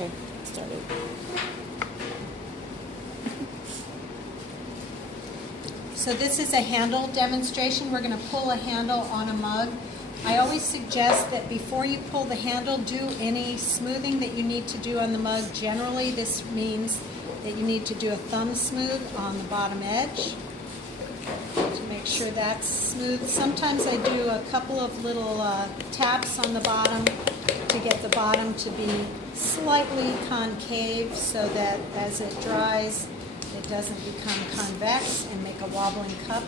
Okay, started. So this is a handle demonstration. We're going to pull a handle on a mug. I always suggest that before you pull the handle, do any smoothing that you need to do on the mug. Generally, this means that you need to do a thumb smooth on the bottom edge to make sure that's smooth. Sometimes I do a couple of little taps on the bottom to get the bottom to be slightly concave so that as it dries, it doesn't become convex and make a wobbling cup.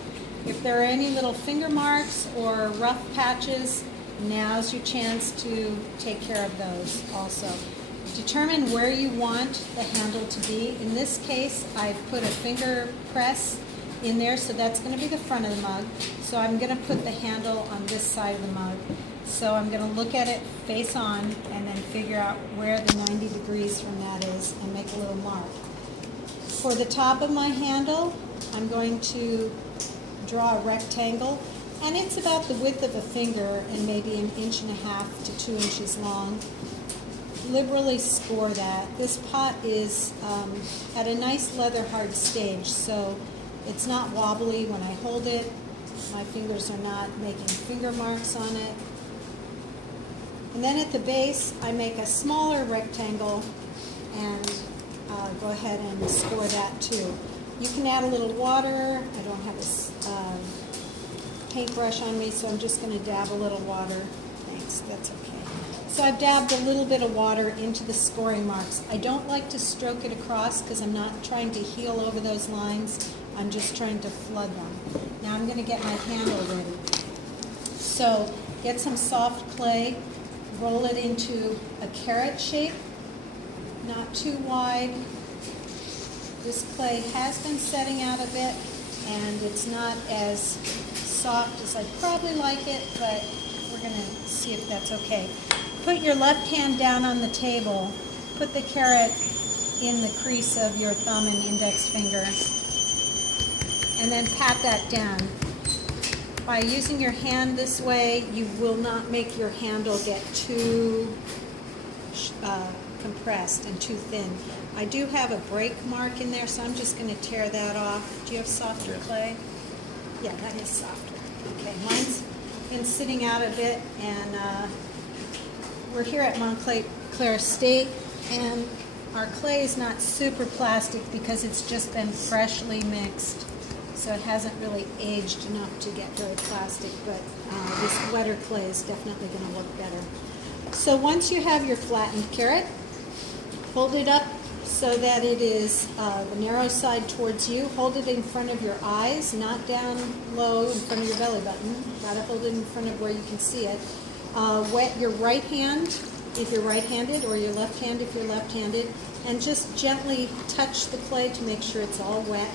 If there are any little finger marks or rough patches, now's your chance to take care of those also. Determine where you want the handle to be. In this case, I've put a finger press in there, so that's going to be the front of the mug. So I'm going to put the handle on this side of the mug. So I'm going to look at it face on and then figure out where the 90 degrees from that is and make a little mark. For the top of my handle, I'm going to draw a rectangle, and it's about the width of a finger and maybe 1.5 inches to 2 inches long. Liberally score that. This pot is at a nice leather hard stage, so it's not wobbly when I hold it. My fingers are not making finger marks on it. And then at the base, I make a smaller rectangle and go ahead and score that too. You can add a little water. I don't have a paintbrush on me, so I'm just going to dab a little water. Thanks, that's okay. So I've dabbed a little bit of water into the scoring marks. I don't like to stroke it across because I'm not trying to heal over those lines. I'm just trying to flood them. Now I'm going to get my handle ready. So get some soft clay, roll it into a carrot shape, not too wide. This clay has been setting out a bit, and it's not as soft as I'd probably like it, but we're going to see if that's okay. Put your left hand down on the table. Put the carrot in the crease of your thumb and index finger, and then pat that down. By using your hand this way, you will not make your handle get too compressed and too thin. I do have a break mark in there, so I'm just going to tear that off. Do you have softer clay? Yeah, that is softer. Okay, mine's been sitting out a bit, and we're here at Montclair State, and our clay is not super plastic because it's just been freshly mixed, so it hasn't really aged enough to get very plastic, but this wetter clay is definitely going to look better. So once you have your flattened carrot, hold it up so that it is the narrow side towards you. Hold it in front of your eyes, not down low in front of your belly button. Got to hold it in front of where you can see it. Wet your right hand if you're right-handed, or your left hand if you're left-handed, and just gently touch the clay to make sure it's all wet.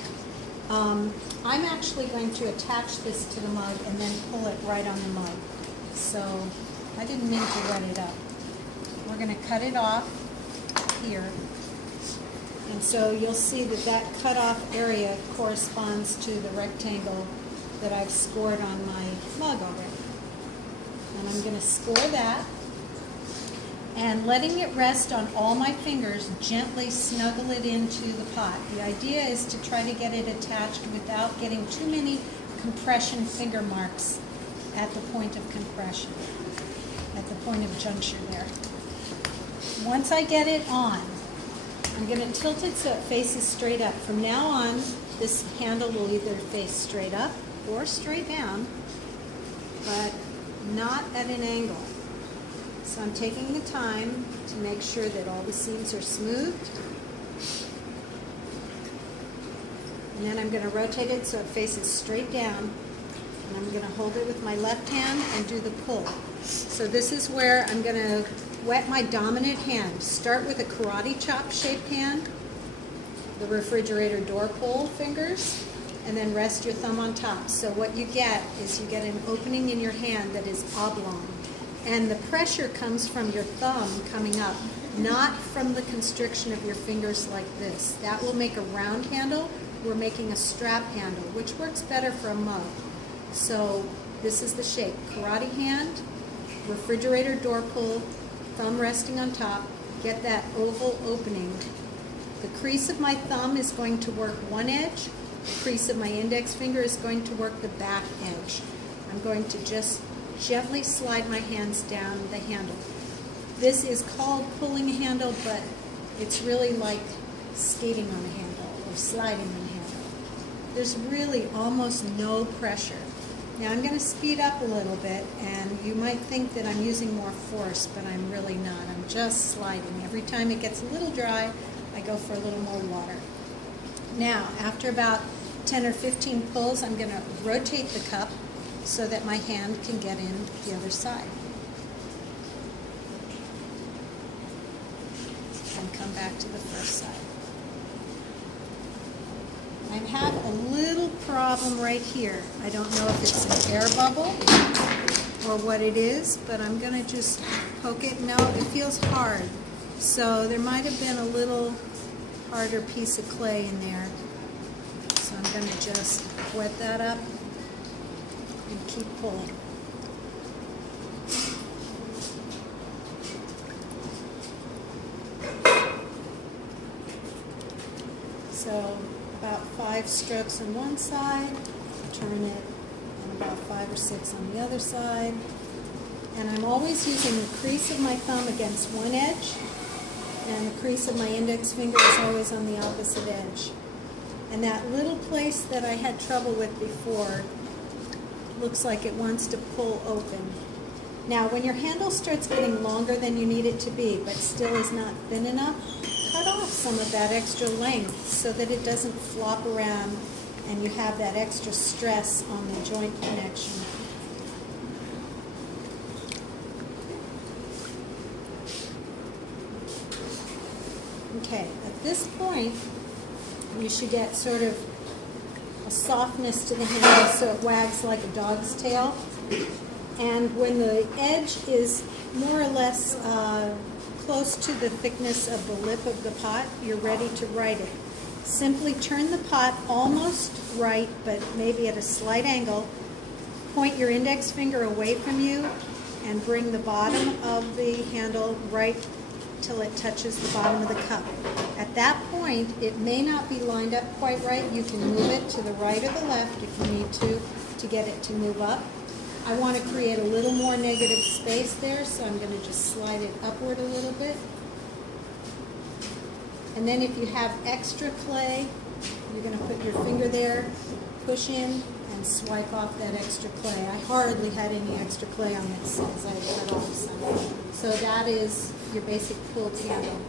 I'm actually going to attach this to the mug and then pull it right on the mug. So I didn't mean to wet it up. We're going to cut it off here. And so you'll see that that cut off area corresponds to the rectangle that I've scored on my mug already. And I'm going to score that. And letting it rest on all my fingers, gently snuggle it into the pot. The idea is to try to get it attached without getting too many compression finger marks at the point of compression, at the point of juncture there. Once I get it on, I'm going to tilt it so it faces straight up. From now on, this handle will either face straight up or straight down, but not at an angle. So I'm taking the time to make sure that all the seams are smoothed. And then I'm going to rotate it so it faces straight down. And I'm going to hold it with my left hand and do the pull. So this is where I'm going to wet my dominant hand. Start with a karate chop shaped hand, the refrigerator door pull fingers, and then rest your thumb on top. So what you get is you get an opening in your hand that is oblong. And the pressure comes from your thumb coming up, not from the constriction of your fingers like this. That will make a round handle. We're making a strap handle, which works better for a mug. So this is the shape. Karate hand, refrigerator door pull, thumb resting on top, get that oval opening. The crease of my thumb is going to work one edge. The crease of my index finger is going to work the back edge. I'm going to just gently slide my hands down the handle. This is called pulling a handle, but it's really like skating on a handle or sliding on a handle. There's really almost no pressure. Now I'm going to speed up a little bit, and you might think that I'm using more force, but I'm really not. I'm just sliding. Every time it gets a little dry, I go for a little more water. Now, after about 10 or 15 pulls, I'm going to rotate the cup so that my hand can get in the other side. And come back to the first side. I have a little problem right here. I don't know if it's an air bubble or what it is, but I'm going to just poke it. No, it feels hard. So there might have been a little harder piece of clay in there. So I'm going to just wet that up and keep pulling. So about 5 strokes on one side, turn it, and about 5 or 6 on the other side. And I'm always using the crease of my thumb against one edge, and the crease of my index finger is always on the opposite edge. And that little place that I had trouble with before looks like it wants to pull open. Now, when your handle starts getting longer than you need it to be, but still is not thin enough, cut off some of that extra length so that it doesn't flop around and you have that extra stress on the joint connection. Okay, at this point, you should get sort of a softness to the handle so it wags like a dog's tail. And when the edge is more or less close to the thickness of the lip of the pot, you're ready to write it. Simply turn the pot almost right, but maybe at a slight angle. Point your index finger away from you and bring the bottom of the handle right till it touches the bottom of the cup. At that point, it may not be lined up quite right. You can move it to the right or the left if you need to get it to move up. I want to create a little more negative space there, so I'm going to just slide it upward a little bit. And then if you have extra clay, you're going to put your finger there, push in, and swipe off that extra clay. I hardly had any extra clay on this because I cut off some. So that is your basic pulled handle.